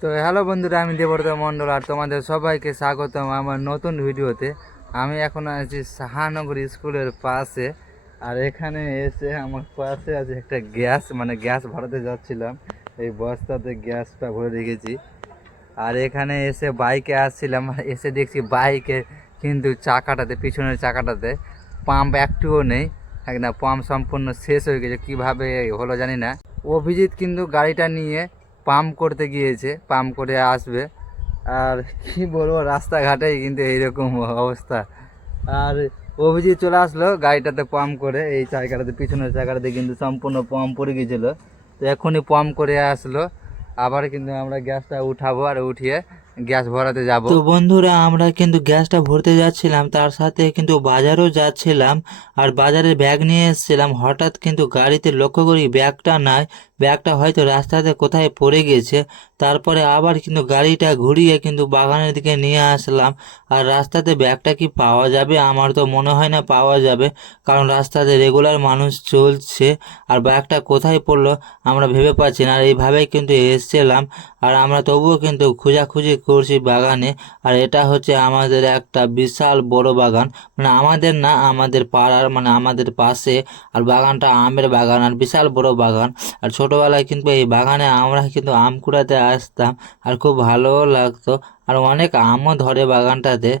তো হ্যালো বন্ধুরা, আমি দেবব্রত মণ্ডল আর তোমাদের সবাইকে স্বাগতম আমার নতুন ভিডিওতে। আমি এখন আছি শাহানগর স্কুলের পাশে। আর এখানে এসে আমার পাশে আছে একটা গ্যাস, গ্যাস ভরাতে যাচ্ছিলাম। এই বস্তাতে গ্যাসটা ভরে রেখেছি। আর এখানে এসে বাইকে আসছিলাম, এসে দেখছি বাইকে কিন্তু চাকাটাতে, পিছনের চাকাটাতে পাম্প একটুও নেই। না, পাম্প সম্পূর্ণ শেষ হয়ে গেছে, কীভাবে হলো জানি না। অভিজিৎ কিন্তু গাড়িটা নিয়ে পাম্প করতে গিয়েছে, পাম্প করে আসবে। আর কি বলবো, রাস্তাঘাটে কিন্তু এইরকম অবস্থা। আর অভিজিৎ চলে আসলো গাড়িটাতে পাম্প করে, এই চাকাটাতে, পিছনের চাকাটাতে কিন্তু সম্পূর্ণ পাম্প পড়ে গিয়েছিলো। তো এখনই পাম্প করে আসলো। আবার কিন্তু আমরা গ্যাসটা উঠাবো আর উঠিয়ে গ্যাস ভরাতে যাব। তো বন্ধুরা, আমরা কিন্তু গ্যাসটা ভরতে যাচ্ছিলাম, তার সাথে কিন্তু বাজারও যাচ্ছিলাম। আর বাজারে ব্যাগ নিয়ে এসেছিলাম। হঠাৎ কিন্তু গাড়িতে লক্ষ্য করি ব্যাগটা নাই, ব্যাগটা হয়তো রাস্তাতে কোথায় পড়ে গেছে। তারপরে আবার কিন্তু গাড়িটা ঘুরিয়ে কিন্তু বাগানের দিকে নিয়ে আসলাম। আর রাস্তাতে ব্যাগটা কি পাওয়া যাবে? আমার তো মনে হয় না পাওয়া যাবে, কারণ রাস্তাতে রেগুলার মানুষ চলছে। আর ব্যাগটা কোথায় পড়লো আমরা ভেবে পাচ্ছি না। আর এইভাবেই কিন্তু এসছিলাম। আর আমরা তবুও কিন্তু খোঁজাখুঁজি করছি বাগানে। আর এটা হচ্ছে আমাদের একটা বিশাল বড় বাগান, আমাদের না, আমাদের পাড়ার, আমাদের পাশে। আর বাগানটা আমের বাগান, আর বিশাল বড় বাগান। আর ছোটোবেলায় কিন্তু এই বাগানে আমরা কিন্তু আম কুড়াতে আসতাম, আর খুব ভালোও লাগতো। আর অনেক আমও ধরে বাগানটাতে।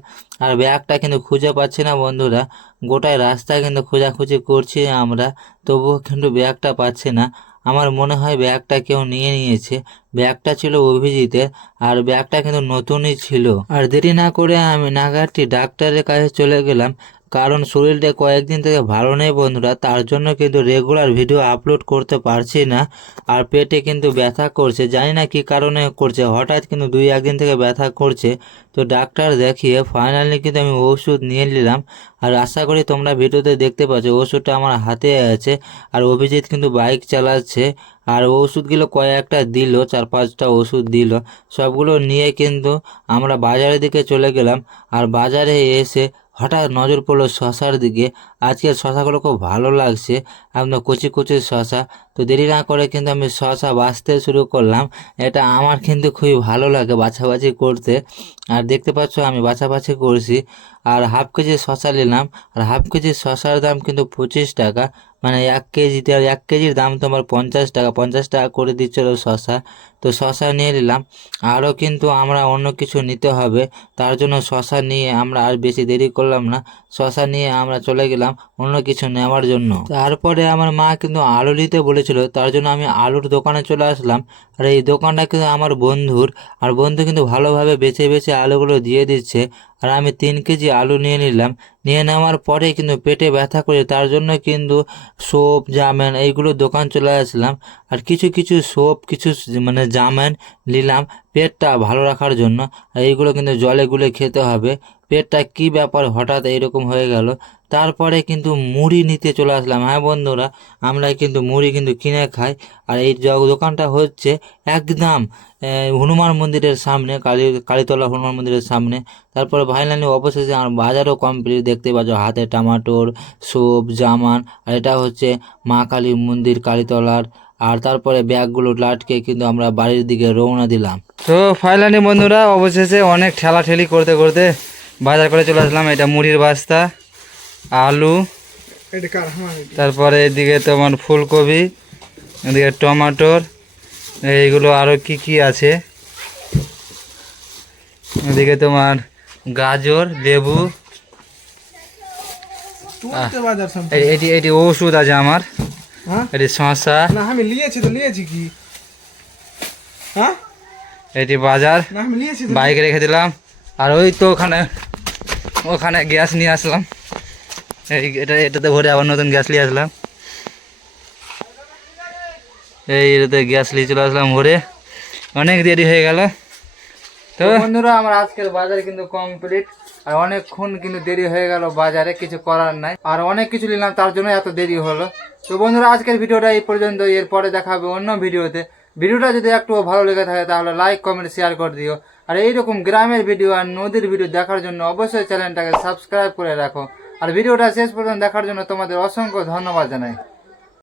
আর ব্যাগটা কিন্তু খুঁজে পাচ্ছি না বন্ধুরা, গোটায় রাস্তায় কিন্তু খোঁজাখুঁজি করছি আমরা, তবুও কিন্তু ব্যাগটা পাচ্ছি না। আমার মনে হয় ব্যাগটা কেউ নিয়ে নিয়েছে। ব্যাগটা ছিল অভিজিতের, আর ব্যাগটা কিন্তু নতুনই ছিল। আর দেরি না করে আমি নাগারটি ডাক্তারের কাছে চলে গেলাম, কারণ শরীরটা কয়েকদিন থেকে ভালো নেই বন্ধুরা, তার জন্য কিন্তু রেগুলার ভিডিও আপলোড করতে পারছি না। আর পেটে কিন্তু ব্যথা করছে, জানি না কি কারণে করছে, হঠাৎ কিন্তু 2-1 দিন থেকে ব্যথা করছে। তো ডাক্তার দেখিয়ে ফাইনালি কিন্তু আমি ওষুধ নিয়ে নিলাম। আর আশা করি তোমরা ভিডিওতে দেখতে পাচ্ছ ওষুধটা আমার হাতে আছে। আর অভিজিৎ কিন্তু বাইক চালাচ্ছে। আর ওষুধগুলো কয়েকটা দিল, 4-5টা ওষুধ দিল। সবগুলো নিয়ে কিন্তু আমরা বাজারের দিকে চলে গেলাম। আর বাজারে এসে হঠাৎ নজর পড়লো শশার দিকে। আজকের শশাগুলো খুব ভালো লাগছে, একদম কচি কচি শশা। তো দেরি না করে কিন্তু আমি শশা বাছতে শুরু করলাম। এটা আমার কিন্তু খুবই ভালো লাগে বাছাবাছি করতে। আর দেখতে পাচ্ছ আমি বাছাবাছি করছি। আর হাফ কেজি শশা নিলাম। আর হাফ কেজি শশার দাম কিন্তু 25 টাকা। 1 কেজিতে, 1 কেজির দাম তোমার 50 টাকা, 50 টাকা করে দিচ্ছিল শশা। তো শশা নিয়ে নিলাম। আরও কিন্তু আমরা অন্য কিছু নিতে হবে, তার জন্য শশা নিয়ে আমরা আর বেশি দেরি করলাম না। শশা নিয়ে আমরা চলে গেলাম অন্য কিছু নেওয়ার জন্য। তারপরে আমার মা কিন্তু আলু নিতে বলেছিল, তার জন্য আমি আলুর দোকানে চলে আসলাম। আর এই দোকানটা কিন্তু আমার বন্ধুর। আর বন্ধু কিন্তু ভালোভাবে বেছে বেছে আলুগুলো দিয়ে দিচ্ছে। আর আমি 3 কেজি আলু নিয়ে নিলাম। নিয়ে নেওয়ার পরে কিন্তু পেটে ব্যথা করে, তার জন্য কিন্তু সোপ জামেন এইগুলো দোকান চলে আসলাম। আর কিছু কিছু সোপ, কিছু জামেন নিলাম পেটটা ভালো রাখার জন্য। আর এইগুলো কিন্তু জলে গুলে খেতে হবে। পেটটা কি ব্যাপার হঠাৎ এইরকম হয়ে গেল। তারপরে কিন্তু মুড়ি নিতে চলে আসলাম। হ্যাঁ বন্ধুরা, আমরা কিন্তু মুড়ি কিন্তু কিনে খাই। আর এই দোকানটা হচ্ছে একদম হনুমান মন্দিরের সামনে, কালীতলা হনুমান মন্দিরের সামনে। তারপরে ফাইনালি অবশেষে আমার বাজারও কমপ্লিট, দেখতে পাচ্ছ হাতে টমাটোর, সোপ, জামান। আর এটা হচ্ছে মা কালী মন্দির কালীতলার। আর তারপরে ব্যাগগুলো লাটকে কিন্তু আমরা বাড়ির দিকে রওনা দিলাম। তো ফাইনালি বন্ধুরা, অবশেষে অনেক ঠেলাঠেলি করতে করতে বাজার করে চলে আসলাম। এটা মুড়ির বস্তা, আলু, তারপরে এদিকে তোমার ফুলকপি, এদিকে টমাটোর, এইগুলো আরও কি কি আছে, এদিকে তোমার গাজর, লেবু, এটি এটি ওষুধ আছে আমার, এটি শশা, আমি নিয়েছি তো নিয়েছি কি, হ্যাঁ এটি বাজার, বাইকে রেখে দিলাম। আর ওই তো ওখানে গ্যাস নিয়ে আসলাম। এটাতে ভরে আবার নতুন গ্যাস নিয়ে আসলাম। এটাতে গ্যাস নিয়ে চলে আসলাম ভরে। অনেক দেরি হয়ে গেল। তো বন্ধুরা, আমার আজকের বাজার কিন্তু কমপ্লিট। আর অনেকক্ষণ কিন্তু দেরি হয়ে গেল বাজারে, কিছু করার নাই। আর অনেক কিছু নিলাম, তার জন্য এত দেরি হলো। তো বন্ধুরা, আজকের ভিডিওটা এই পর্যন্ত। এরপরে দেখা হবে অন্য ভিডিওতে। ভিডিওটা যদি একটু ভালো লেগে থাকে তাহলে লাইক, কমেন্ট, শেয়ার করে দিও। আর এইরকম গ্রামের ভিডিও আর নদীর ভিডিও দেখার জন্য অবশ্যই চ্যানেলটাকে সাবস্ক্রাইব করে রাখো। আর ভিডিওটা শেষ পর্যন্ত দেখার জন্য তোমাদের অসংখ্য ধন্যবাদ জানাই।